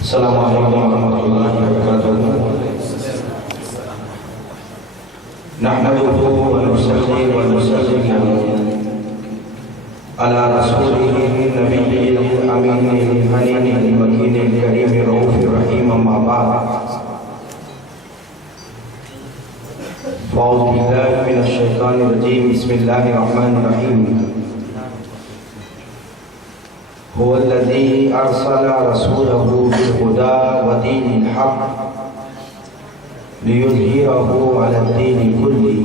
السلام علیکم ورحمۃ اللہ وبرکاتہ. نحمده ونصلي ونسلم على رسوله النبي الأمين الحنين المكين الكريم الرؤوف الرحيم. أما بعد فأعوذ بالله من الشيطان الرجيم. بسم الله الرحمن الرحيم. هو الذي أرسل رسوله بالهدى ودين الحق ليظهره على الدين كله.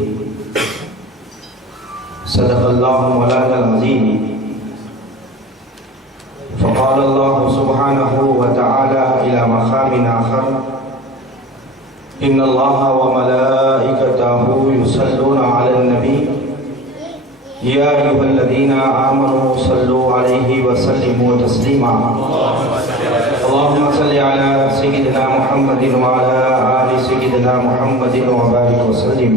صدق الله مولانا العظيم. فقال الله سبحانه وتعالى إلى مقام آخر: إن الله وملائكته يصلون على النبي يا أيها الذين آمنوا صلوا عليه وسلموا تسليما. اللهم صل على سيدنا محمد وعلى آل سيدنا محمد وبارك وسلم.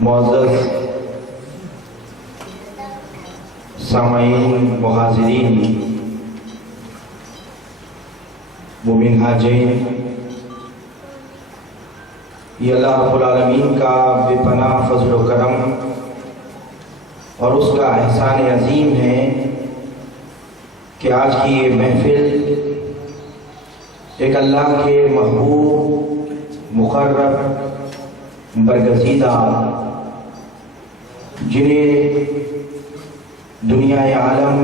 معزز سامعین، محاضرین، مومن حاجین، یہ اللہ رب العالمین کا بے پناہ فضل و کرم اور اس کا احسان عظیم ہے کہ آج کی یہ محفل ایک اللہ کے محبوب، مقرب، برگزیدہ، جنہیں دنیا عالم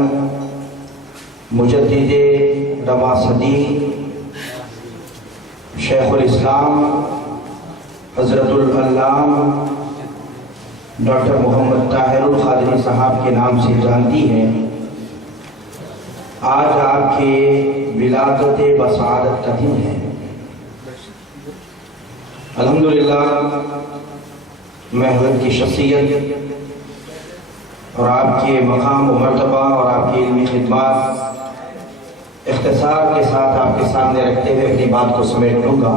مجدد رواں صدی شیخ الاسلام حضرت العلامہ ڈاکٹر محمد طاہر القادری صاحب کے نام سے جانتی ہیں، آج آپ کے ولادت بسعادت کا دن ہے. الحمدللہ میں حضرت کی شخصیت اور آپ کے مقام و مرتبہ اور آپ کی علمی خدمات اختصار کے ساتھ آپ کے سامنے رکھتے ہوئے اپنی بات کو سمیٹ لوں گا.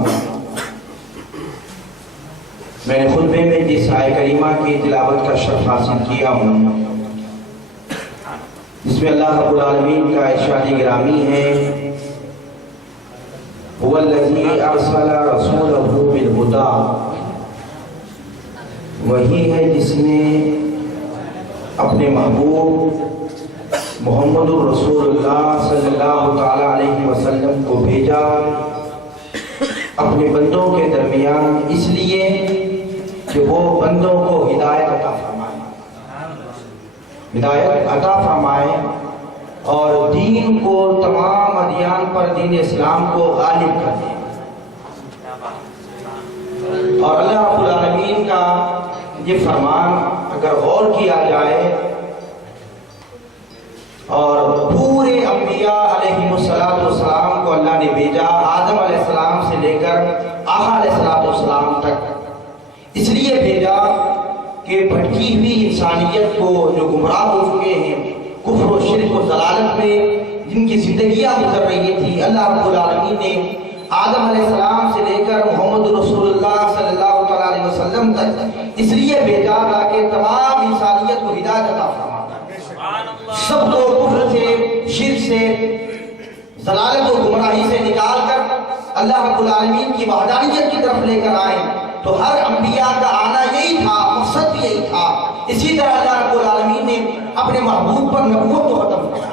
میں نے خطبے میں جس آیہ کریمہ کی تلاوت کا شرف حاصل کیا ہوں، جس میں اللہ رب العالمین کا ارشاد گرامی ہے: هو الذی ارسل رسولہ بالہدی، وہی ہے جس نے اپنے محبوب محمد الرسول اللہ صلی اللہ تعالی علیہ وسلم کو بھیجا اپنے بندوں کے درمیان، اس لیے کہ وہ بندوں کو ہدایت عطا فرمائے اور دین کو، تمام ادیان پر دین اسلام کو غالب کر دے. اور اللہ رب العالمین کا یہ فرمان اگر غور کیا جائے اور پورے انبیاء علیہ السلام کو اللہ نے بھیجا، آدم علیہ السلام سے لے کر آقا علیہ السلام تک، اس لیے بھیجا کہ بھٹکی ہوئی انسانیت کو، جو گمراہ ہو چکے ہیں کفر و شرک و ضلالت میں، جن کی زندگیاں گزر رہی تھی، اللہ رب العالمین نے آدم علیہ السلام سے لے کر محمد رسول اللہ صلی اللہ علیہ وسلم تک اس لیے بھیجا تاکہ تمام انسانیت کو ہدایت عطا فرما، سب کو کفر سے، شرک سے، ضلالت و گمراہی سے نکال کر اللہ رب العالمین کی وحدانیت کی طرف لے کر آئے. تو ہر انبیاء کا آنا یہی تھا، مقصد بھی یہی تھا. اسی طرح اللہ رب العالمین نے اپنے محبوب پر نبوت کو ختم کیا،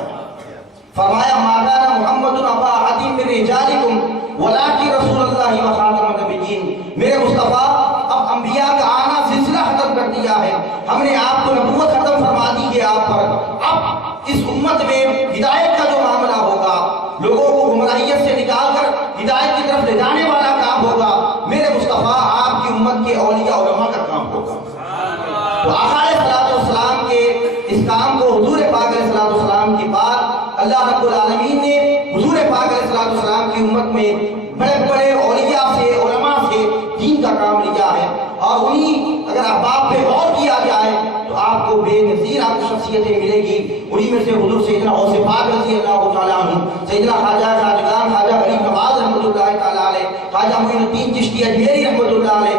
فرمایا: ما كان محمد ابا احد من رجالکم ولکن رسول اللہ وخاتم النبیین. میرے مصطفیٰ، اب انبیاء کا آنا سلسلہ ختم کر دیا ہے، ہم نے آپ کو نبوت ختم فرما دی ہے آپ پر. اب اس امت میں ہدایت کا جو معاملہ ہوگا، لوگوں کو گمراہیت سے نکال کر ہدایت کی طرف لے جانے والا کام ہوگا، میرے مصطفیٰ آپ کی امت کے اولیاء علماء کا کام ہوگا. تو آقا علیہ السلام کے اس کام کو حضور پاک علیہ السلام کی بات اللہ رب العالمین نے حضور پاک علیہ السلام کی امت میں بڑے بڑے اولیاء سے، علماء سے دین کا کام لیا ہے. اور انہی اگر احباب پہ غور کیا جائے تو آپ کو بے نظیر آپ کو شخصیتیں ملے گی. انہی میں سے حضور سیدنا غوث پاک رضی اللہ تعالیٰ عنہ، سیدنا خواجہ غریب نواز رحمۃ اللہ تعالیٰ علیہ، خواجہ معین الدین چشتی اجمیری رحمۃ اللہ علیہ،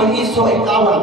1951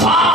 7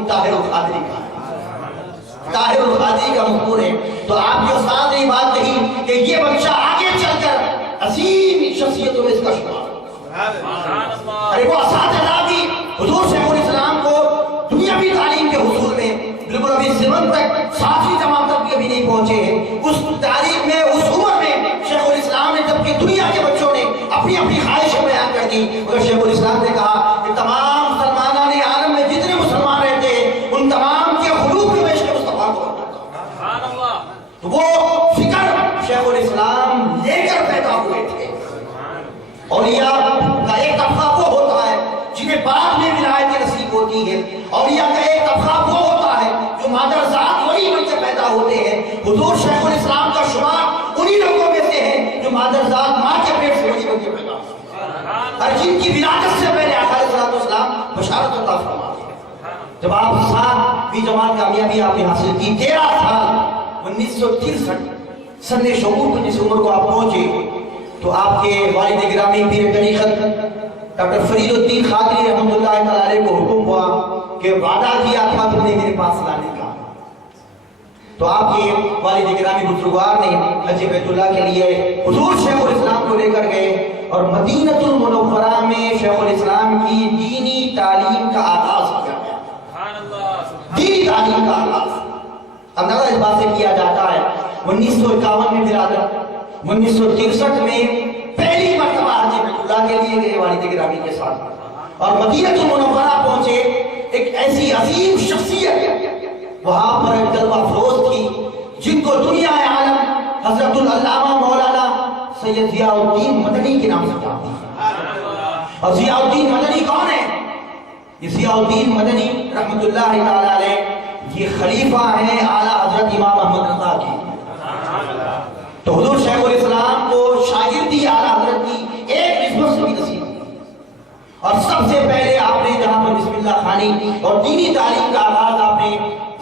مرحوم طاہر القادری کا ہے، طاہر القادری کا مقبول ہے. تو آپ کے استاد نے یہ بات کہی کہ یہ بچہ آگے چل کر عظیم شخصیتوں میں اس کا شمار. ارے وہ اساتذہ بھی حضور شیخ الاسلام کو دنیاوی تعلیم کے حصول میں بالکل ابھی 7 تک 7ویں جماعت تک بھی ابھی نہیں پہنچے ہیں. اس تاریخ میں اس عمر میں شیخ الاسلام نے جبکہ دنیا کے بچوں نے اپنی اپنی خواہشیں بیان کر دی، مگر شیخ الاسلام نے کہا کہ تمام مسلمانان عالم میں جتنے مسلمان رہتے ہیں ان تمام کے قلوب میں عشق مصطفیٰ کو رکھتا ہوں. تو وہ فکر شیخ الاسلام لے کر پیدا ہوئے تھے. اولیاء کا ایک طبقہ وہ ہوتا ہے جنہیں بعد میں ولایت نصیب ہوتی ہے. اولیاء کا ایک طبقہ وہ ہوتا ہے جو مادر ذات وہی بن کے پیدا ہوتے ہیں. حضور شیخ الاسلام کا شمار انہی لوگوں میں سے ہے جو مادر ذات ماں کے پیٹ سے وہی بن کے پیدا ہوتے ہیں، اور جن کی ولادت سے پہلے آقا علیہ الصلوۃ والسلام بشارت عطا فرماتے ہیں. جب آپ 7ویں جماعت کامیابی آپ نے حاصل کی، 13 سال 1963 سن شعور کو جس عمر کو آپ پہنچے تو آپ کے والد گرامی پیر طریقت ڈاکٹر فرید الدین قادری رحمۃ اللہ تعالی علیہ کو حکم ہوا کہ وعدہ کیا تھا تم نے میرے پاس لانے کا. تو آپ کے والد گرامی بزرگوار نے حج بیت اللہ کے لیے حضور شیخ الاسلام کو لے کر گئے اور مدینہ المنورہ میں شیخ الاسلام کی دینی تعلیم کا آغاز کیا گیا. دینی تعلیم کا آغاز اندازہ اس بات سے کیا جاتا ہے 1951 میں ولادت، 1963 میں پہلی مرتبہ حج بیت اللہ کے لیے گئے والد گرامی کے ساتھ اور مدینہ المنورہ پہنچے. ایک ایسی عظیم شخصیت وہاں پر ایک جلوہ افروز تھی جن کو دنیا عالم حضرت العلامہ مولانا سید ضیاء الدین مدنی کے نام سے جانتی ہے. اور ضیاء الدین مدنی کون ہے؟ یہ ضیاء الدین مدنی رحمۃ اللہ تعالی علیہ یہ خلیفہ ہیں اعلیٰ حضرت امام احمد رضا کے. تو حضور شیخ الاسلام کو شاگردی اعلیٰ حضرت کی ایک نسبت سے بھی نصیب ہوئی اور سب سے پہلے آپ نے جہاں پر بسم اللہ خوانی اور دینی تعلیم کا آغاز آپ نے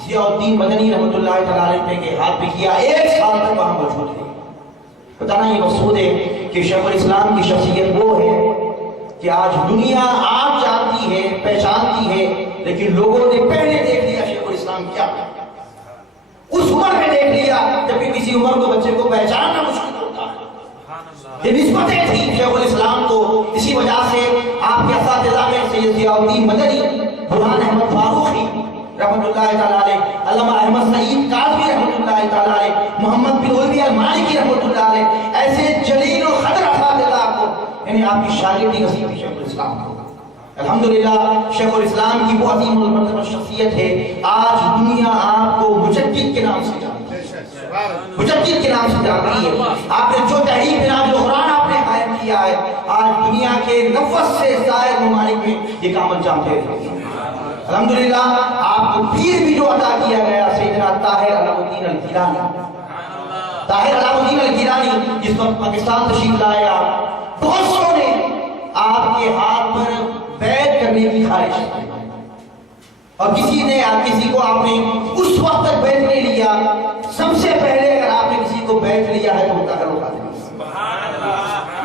ضیاء الدین مدنی رحمۃ اللہ تعالی علیہ کے ہاتھ پہ کیا. 1 سال تک وہاں موجود تھے. بتانا یہ مقصود ہے کہ شیخ الاسلام کی شخصیت وہ ہے کہ آج دنیا آپ جانتی ہے پہچانتی ہے لیکن لوگوں نے پہلے دیکھ لیا شیخ الاسلام کیا ہے. اس عمر میں دیکھ لیا جبکہ کسی عمر کو بچے کو پہچاننا مشکل ہوتا ہے. یہ نسبتیں تھیں شیخ الاسلام کو. اسی وجہ سے آپ کے اساتذہ میں سید ضیاء الدین مدنی، برہان احمد فاروقی رحمۃ اللہ تعالی علیہ، علامہ احمد سعید کاظمی رحمۃ اللہ تعالی علیہ، محمد بن علوی المالکی رحمۃ اللہ علیہ، ایسے جلیل القدر اساتذہ کو یعنی آپ کی شاگردی نصیب ہوئی شیخ الاسلام کو. الحمدللہ شیخ الاسلام کی وہ عظیم المرتبہ شخصیت ہے. آج دنیا آپ کو مجدد کے نام سے جانتی ہے، مجدد کے نام سے جانتی ہے. آپ نے جو تحریک بنام قرآن آپ نے قائم کیا ہے آج دنیا کے 90 سے زائد ممالک میں یہ کام انجام دے رہے ہیں. الحمدللہ آپ کو پیر بھی جو عطا کیا گیا سیدنا طاہر علام الدین الگیلانی، طاہر علام الدین الگیلانی جس وقت پاکستان تشریف لایا بہت سو نے آپ کے ہاتھ پر بیعت کرنے کی خواہش کی اور کسی کو آپ نے اس وقت تک بیعت نہیں لیا. سب سے پہلے اگر آپ نے کسی کو بیعت لیا ہے تو طاہر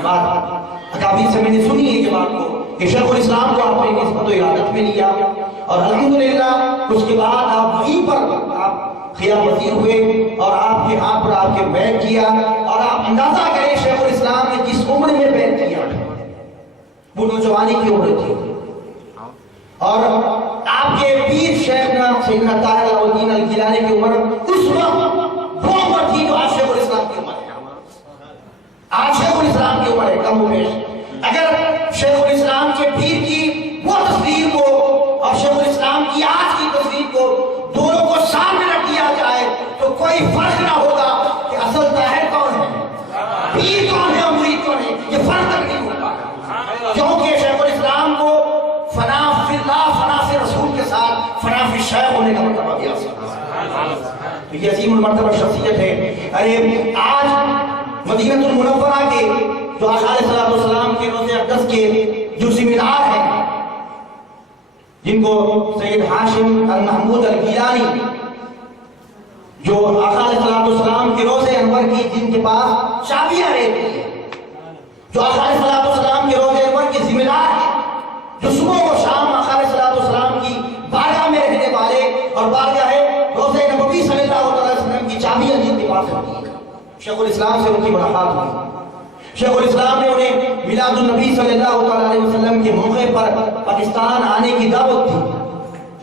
بات اکابر سے میں نے سنی ہے کہ بات کو کہ شیخ الاسلام کو آپ نے نسبت و ارادت میں لیا اور الحمدللہ اس کے بعد آپ وہیں پر آپ خیام وزیر ہوئے اور آپ کے ہاتھ پر آپ کے بیعت کیا. اور آپ اندازہ کریں شیخ الاسلام نے جس عمر میں بیعت کیا وہ نوجوانی کی عمر تھی اور آپ کے پیر شیخنا سیدنا طاہر علام الدین الگیلانی کی عمر اس وقت وہ عمر تھی جو آج شیخ الاسلام کی عمر ہے. آج شیخ الاسلام کی عمر ہے کم و بیش. اگر شیخ الاسلام کے پیر کی وہ تصویر کو اور شیخ الاسلام کی آج کی تصویر کو دونوں کو سامنے رکھ دیا جائے تو کوئی فرق نہ ہوگا کہ اصل طاہر کون ہے، پیر کون ہے اور مرید کون ہے. یہ فرق تک نہیں ہوگا کیونکہ شیخ الاسلام کو فنا فی اللہ، فنا سے رسول کے ساتھ فنا فی شیخ ہونے کا مرتبہ دیا. تو یہ عظیم المرتبہ شخصیت ہے. ارے آج مدینہ المنورہ کے جو آقا علیہ الصلوۃ والسلام کے روضہ اقدس کے جو ذمہ دار ہیں جن کو سید ہاشم المحمود الگیلانی جو آقا علیہ الصلوۃ والسلام کے روضہ انور کی جن کے پاس چابیاں رہتی ہیں، جو آقا علیہ الصلوۃ والسلام کے روضہ انور کے ذمہ دار ہیں، جو صبح و شام آقا علیہ الصلوۃ والسلام کی بارگاہ میں رہنے والے حاصل کی. شیخ الاسلام سے ان کی ملاقات ہوئی. شیخ الاسلام نے انہیں میلاد النبی صلی اللہ علیہ وسلم کے موقع پر پاکستان آنے کی دعوت دی.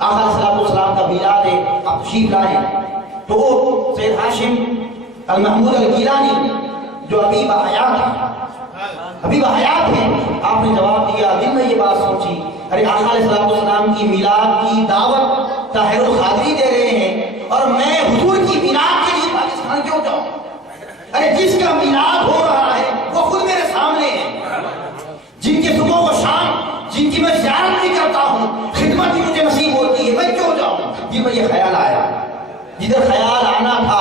آقا علیہ السلام کا میلاد ہے, آپ تشریف لائیں. تو وہ سید ہاشم المحمود الگیلانی جو ابھی بحیات ہیں, آپ نے جواب دیا. دل میں یہ بات سوچی, ارے آقا علیہ السلام کی میلاد کی دعوت طاہر القادری دے رہے ہیں اور میں حضور کی میلاد کے لیے پاکستان کیوں جاؤں؟ ارے جس کا میلاد ہو رہا ہے وہ خود میرے سامنے ہے, جن کے صبح و شام جن کی میں زیارت نہیں کرتا ہوں, خدمت بھی مجھے نصیب ہوتی ہے, میں کیوں جاؤں؟ جی میں یہ خیال آیا. جدھر خیال آنا تھا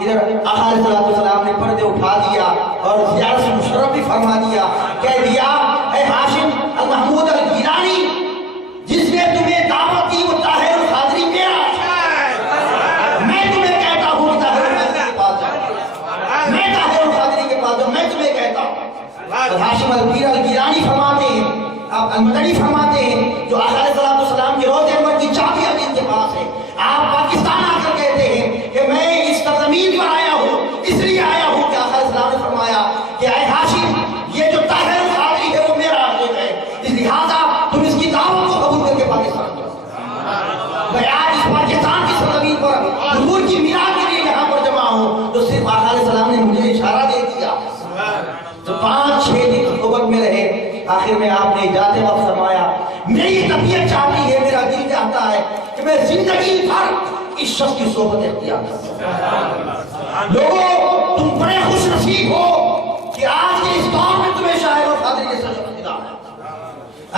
ادھر آقا علیہ السلام نے پردے اٹھا دیا اور زیارت سے مشرف بھی فرما دیا. کہہ دیا, اے ہاشم المحمود الگیلانی, جس نے تمہیں دعوت دی وہ طاہر القادری میرا ہے. میں تمہیں کہتا ہوں کہ طاہر القادری کے پاس جاؤ, میں طاہر القادری کے پاس جاؤ, میں تمہیں کہتا ہوں. ہاشم الگیلانی فرماتے ہیں, آپ المدنی فرماتے ہیں, جو آقا علیہ السلام کے روضے انور کی چابی ابھی ان کے پاس ہے. آپ پاکستان آ کر کہتے ہیں کہ میں اس زمین پر آیا ہوں, اس لیے آیا ہوں کہ آقا علیہ السلام نے فرمایا کہ اے ہاشم, یہ جو طاہر القادری ہے وہ میرا عاشق ہے, اس لہٰذا تم اس کی دعوت کو قبول کر کے پاکستان جاؤ. میں آج اس پاکستان کی سرزمین پر حضور کی میلاد کے لیے یہاں پر جمع ہوں, تو صرف آقا علیہ السلام نے مجھے اشارہ دے دیا. تو 5-6 دن صحبت میں رہے. آخر میں آپ نے جاتے وقت فرمایا, میری طبیعت چاہتی ہے, میرا دل چاہتا ہے کہ میں زندگی بھر اس شخص کی صحبت اختیار کروں. لوگوں تم بڑے خوش نصیب ہو کہ آج کے اس دور میں تمہیں شاعر اور قادری جیسا شخص ملا ہے.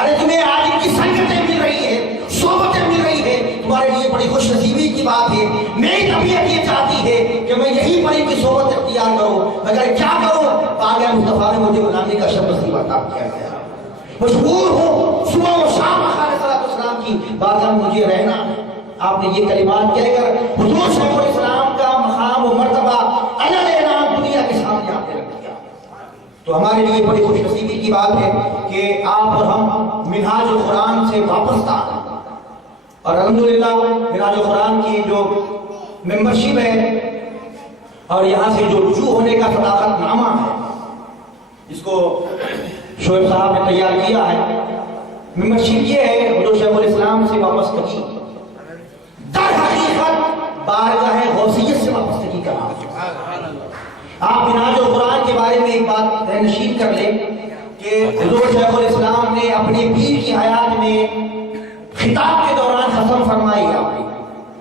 ارے تمہیں آج ان کی سنگتیں مل رہی ہیں, صحبتیں مل رہی ہیں, تمہارے لیے بڑی خوش نصیبی کی بات ہے. میری طبیعت یہ چاہتی ہے کہ میں یہی پر ان کی صحبت اختیار کروں, مگر کیا کروں؟ پاک مصطفیٰ نے مجھے بنانے کا شرط نصیب عطا کیا ہے. مجبور ہوں صبح و شام آقا علیہ السلام کی بارگاہ میں مجھے رہنا. آپ نے یہ کلمات کہہ کر حضور شیخ الاسلام کا مقام و مرتبہ الگ اعلان دنیا کے سامنے آپ نے رکھ دیا. تو ہمارے لیے بڑی خوش نصیبی کی بات ہے کہ آپ اور ہم منہاج القرآن سے واپس آ گئے, اور الحمدللہ منہاج القرآن کی جو ممبرشپ ہے اور یہاں سے جو رجوع ہونے کا صداقت نامہ ہے, اس کو شعیب صاحب نے تیار کیا ہے. ممبرشپ یہ ہے حضور شیخ الاسلام سے وابستگی, در حقیقت بارگاہ غوثیت سے وابستگی کا نام ہے. آپ منہاج القرآن کے بارے میں ایک بات نشین کر لیں کہ حضور شیخ الاسلام نے اپنے پیر کی حیات میں خطاب کے دوران قسم فرمائی.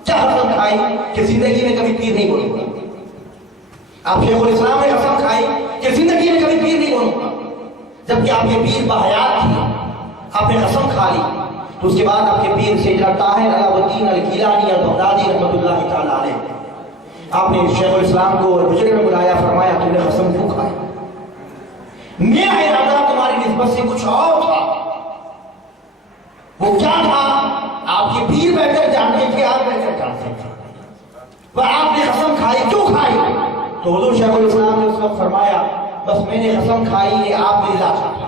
کیا قسم کھائی کہ زندگی میں کبھی پیر نہیں بولوں گا. آپ شیخ الاسلام نے قسم کھائی کہ زندگی میں کبھی پیر نہیں بولوں گا. جبکہ آپ کے پیر بحیات تھی, آپ نے قسم کھا لی. تو اس کے بعد آپ کے پیر سے طاہر علاء الدین الگیلانی البغدادی رحمۃ اللہ تعالیٰ علیہ, آپ نے شیخ الاسلام کو حجرے میں بلایا, فرمایا تم نے قسم کیوں کھائی؟ میرا ارادہ تمہاری نسبت سے کچھ اور تھا. وہ کیا تھا آپ کے پیر بہتر جانتے تھے, آپ بہتر جانتے تھے, پر آپ نے قسم کھائی, کیوں کھائی؟ تو حضور شیخ الاسلام نے اس وقت فرمایا بس میں نے قسم کھائی ہے آپ میری لا چاہتے ہیں.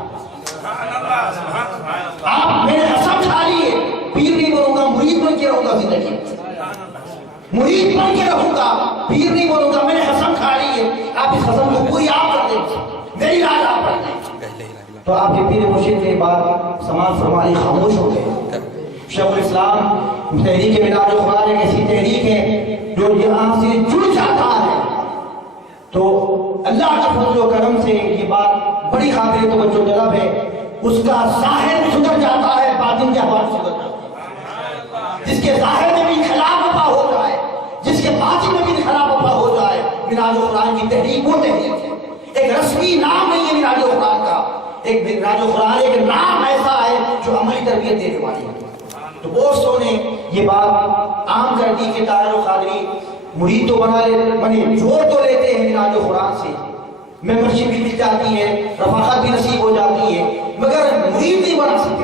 آپ میں نے قسم کھا لی ہے پیر نہیں بنوں گا, مرید بن کے رہوں گا زندگی, مرید بن کے رہوں گا, پیر نہیں بنوں گا. میں نے قسم کھا لی ہے, آپ اس قسم کو پوری آپ کر دیں, میری لاج آپ کر دیں. تو آپ کے پیر مرشد کے بعد سماعت فرمائی, خاموش ہو گئے. شیخ الاسلام تحریک منہاج القرآن ایک ایسی تحریک ہے جو یہاں سے جڑ جاتا ہے. تو اللہ کے فضل و کرم سے یہ بات بڑی قابل توجہ طلب ہے, اس کا ظاہر سدھر جاتا ہے, باطن کے احوال سدھر جاتے ہیں. جس کے ظاہر میں بھی خلاف وفا ہو جائے, جس کے باطن میں بھی خلاف وفا ہو جائے, منہاج القرآن کی تحریک وہ تحریک ہے. ایک رسمی نام نہیں ہے منہاج القرآن کا, ایک منہاج القرآن ایک نام ایسا ہے جو عملی تربیت دینے والی ہے. تو دوستوں نے یہ بات عام کر دی کہ طاہر القادری مرید تو بنے جوڑ تو لیتے ہیں منہاج القرآن سے, ممبرشپ بھی مل جاتی ہے, رفاقت بھی نصیب ہو جاتی ہے, مگر مرید نہیں بنا سکتے.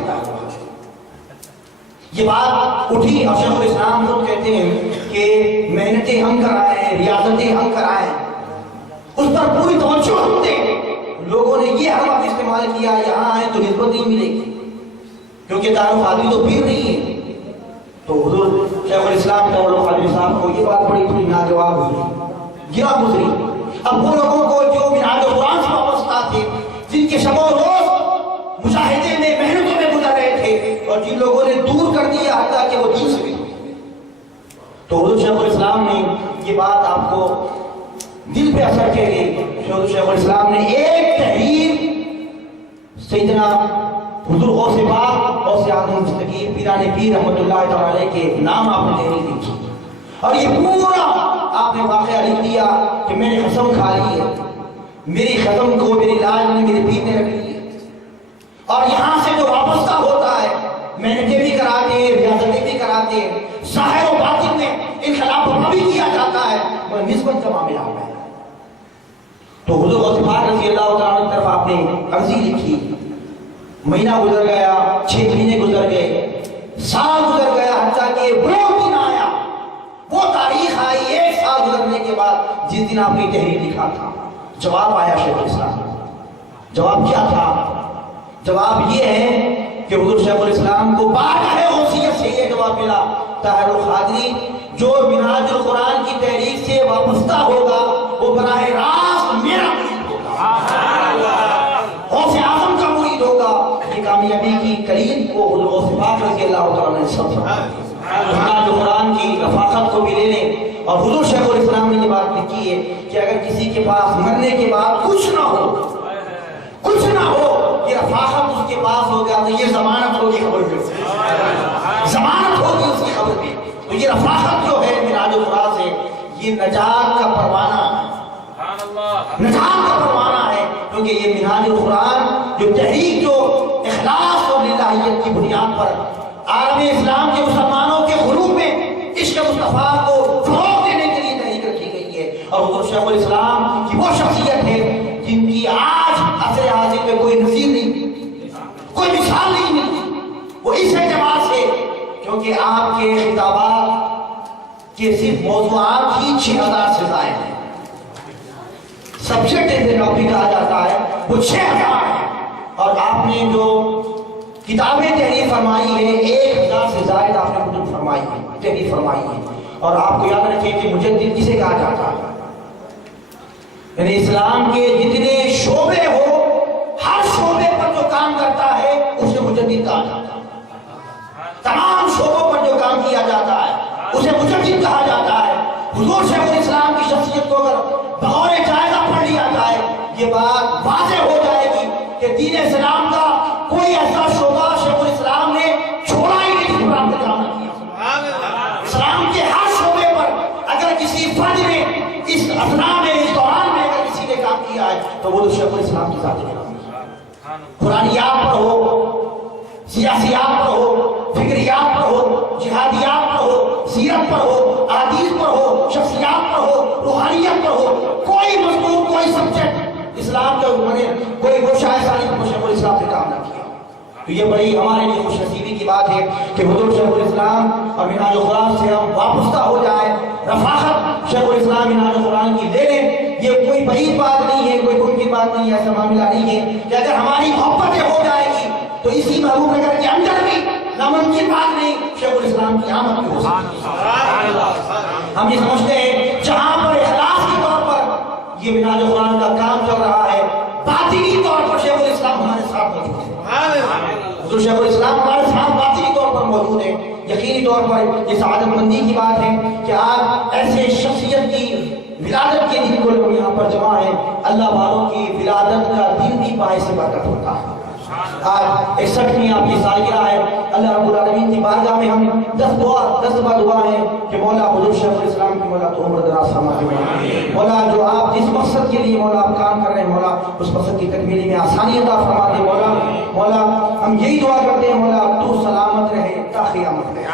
یہ بات اٹھی اور شیخ الاسلام خود کہتے ہیں کہ محنتیں ہم کرائے ہیں, ریاضتیں ہم کرائے, اس پر پوری توجہ ہم دیں. لوگوں نے یہ حرف استعمال کیا یہاں آئے تو نسبت نہیں ملے گی کیونکہ طاہر القادری تو پیر نہیں ہے. تو حضور شیخ الاسلام طاہر القادری صاحب کو یہ بات بڑی تھوڑی ناجواب ہوئی. گرا گزری. اب وہ لوگوں کو جو منہاج القرآن سے وابستہ تھے، جن کے شب و روز مجاہدے میں محنتوں میں گزر رہے تھے، اور جن لوگوں نے دور کر دیا حتیٰ کہ وہ دین سے بھی دور. تو حضور شیخ الاسلام نے یہ بات آپ کو دل پہ اثر کے لیے حضور شیخ الاسلام نے ایک تحریر سیدنا حضور غوث پاک غوث اعظم مستقیم پیران پیر رحمۃ اللہ تعالی علیہ کے نام آپ نے تحریر لکھی، اور یہ پورا آپ نے واقعہ لکھ دیا کہ میں نے قسم کھا لی ہے، میری قسم کو میری لاج نے میرے پیر نے رکھ لی ہے، اور یہاں سے جو وابستہ ہوتا ہے محنتیں بھی کراتے ہیں، ریاضتیں بھی کراتے ہیں، ظاہر و باطن میں انقلاب بھی کیا جاتا ہے، وہ نسبت کا معاملہ ہوتا ہے. تو حضور غوث پاک رضی اللہ تعالیٰ کی طرف آپ نے عرضی لکھی. مہینہ گزر گیا، 6 مہینے گزر گئے، سال گزر گیا، حتیٰ کہ وہ دن آیا، وہ تاریخ آئی 1 سال گزرنے کے بعد جس دن آپ نے تحریر لکھا تھا. جواب آیا شیخ الاسلام. جواب کیا تھا؟ جواب یہ ہے کہ حضور شیخ الاسلام کو بارگاہ غوثیت سے یہ جواب ملا، طاہر القادری جو منہاج القرآن کی تحریر سے وابستہ ہوگا وہ براہ راست میرا مرید ہوگا، غوث اعظم کا مرید ہوگا. یہ کامیابی کی کلید کو حضور غوث پاک رضی اللہ تعالیٰ نے سب منہاج القرآن کی رفاقت کو بھی لے لیں. اور حضور شیخ الاسلام نے یہ بات لکھی ہے کہ اگر کسی کے پاس مرنے کے بعد کچھ نہ ہو، یہ رفاقت اس کے پاس ہو گیا تو یہ ضمانت ہوگی خبر میں، ضمانت ہوگی اس کی خبر میں. تو یہ رفاقت جو ہے منہاج القرآن سے، یہ نجات کا پروانہ ہے، نجات کا پروانہ ہے. کیونکہ یہ منہاج القرآن جو تحریک جو اخلاص اور للہیت کی بنیاد پر عالم اسلام کے مسلمانوں کے قلوب میں عشق مصطفیٰ کو فروغ دینے کے لیے تحریک رکھی گئی ہے. اور حضور شیخ الاسلام کی وہ شخصیت ہے جن کی آج عصر حاضر میں کوئی نظیر نہیں، کوئی مثال نہیں ملتی. وہ اس اعتبار سے کیونکہ آپ کے خطابات کے صرف موضوعات ہی 6000 سے زائد ہیں. سبجیکٹ ایسے ٹاپک کہا جاتا ہے وہ 6000 ہے، اور آپ نے جو کتابیں تحریر فرمائی ہے 1000 سے زائد آپ نے کتب فرمائی ہے، تحریر فرمائی ہے. اور آپ کو یاد رکھیں کہ مجدد کسے کہا جاتا ہے؟ یعنی اسلام کے جتنے شعبے ہو، ہر شعبے پر جو کام کرتا ہے اسے مجدد کہا جاتا ہے. تمام شعبوں پر جو کام کیا جاتا ہے اسے مجدد کہا جاتا ہے. حضور شیخ الاسلام کی شخصیت کو اگر بغور جائزہ پڑھ لیا جائے یہ بات واضح ہو جائے گی کہ دین اسلام کا کوئی ایسا شعبہ شیخ الاسلام نے چھوڑا ہی نہیں جس پر آپ نے کام نہ کیا. اسلام کے ہر شعبے پر اگر کسی فرد نے اس اثنا میں، اس دوران میں اگر کسی نے کام کیا ہے تو وہ شیخ الاسلام کی ذات ہے. قرآنیات پر ہو، سیاسیات پر ہو، فکریات پر ہو، جہادیات پر ہو، سیرت پر ہو، احادیث پر ہو، شخصیات پر ہو، روحانیت پر ہو، کوئی مضمون، کوئی سبجیکٹ اسلام کا کوئی گوشہ ایسا نہیں کہ شیخ الاسلام نے کام نہ کیا. تو یہ بڑی ہمارے لیے خوش نصیبی کی بات ہے کہ حضور شیخ الاسلام اور منہاج القرآن سے ہم وابستہ ہو جائیں. رفاقت شیخ الاسلام منہاج القرآن کی لے لیں. یہ کوئی بعید بات نہیں ہے، کوئی ممکن بات نہیں ہے، ایسا معاملہ نہیں ہے کہ اگر ہماری محبتیں ہو جائے گی تو اسی محبوب نگر کے اندر بھی ناممکن بات نہیں شیخ الاسلام کی آمد بھی ہو سکتی ہے. ہم یہ سمجھتے ہیں جہاں پر اخلاص کے طور پر یہ منہاج القرآن کا کام چل رہا ہے، باطنی طور پر شیخ الاسلام ہمارے ساتھ موجود ہے. حضور شیخ الاسلام ہمارے ساتھ باطنی طور پر موجود ہے. یقینی طور پر یہ سعادت مندی کی بات ہے کہ آج ایسے شخصیت کی ولادت کے دن کو لوگ یہاں پر جمع ہیں. اللہ والوں کی ولادت کا دن بھی باعث برکت ہوتا ہے. آج 61ویں آپ کی سالگرہ ہے. اللہ رب العالمین کی بارگاہ میں ہم 10 دفعہ دعا ہے کہ مولا حضور شیخ الاسلام کی مولا تو عمر دراز فرما دے. مولا جو آپ جس مقصد کے لیے مولا آپ کام کر رہے ہیں مولا اس مقصد کی تکمیلی میں آسانی عطا فرما دے. مولا ہم یہی دعا کرتے ہیں مولا تو سلامت رہے تا قیامت رہے.